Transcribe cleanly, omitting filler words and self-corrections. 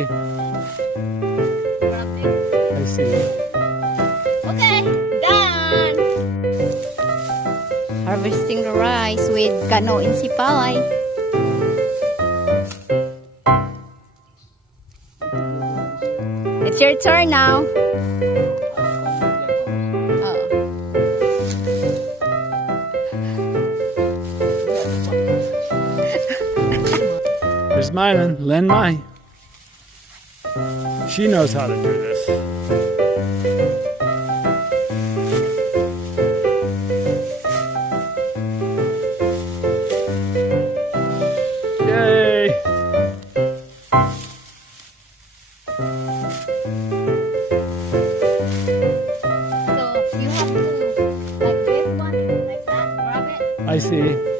I see. Okay, done. Harvesting the rice with Kano in Sipalay. It's your turn now. Oh. There's Mylan, Len Mai. She knows how to do this. Yay! So you have to like this one, like that, grab it. I see.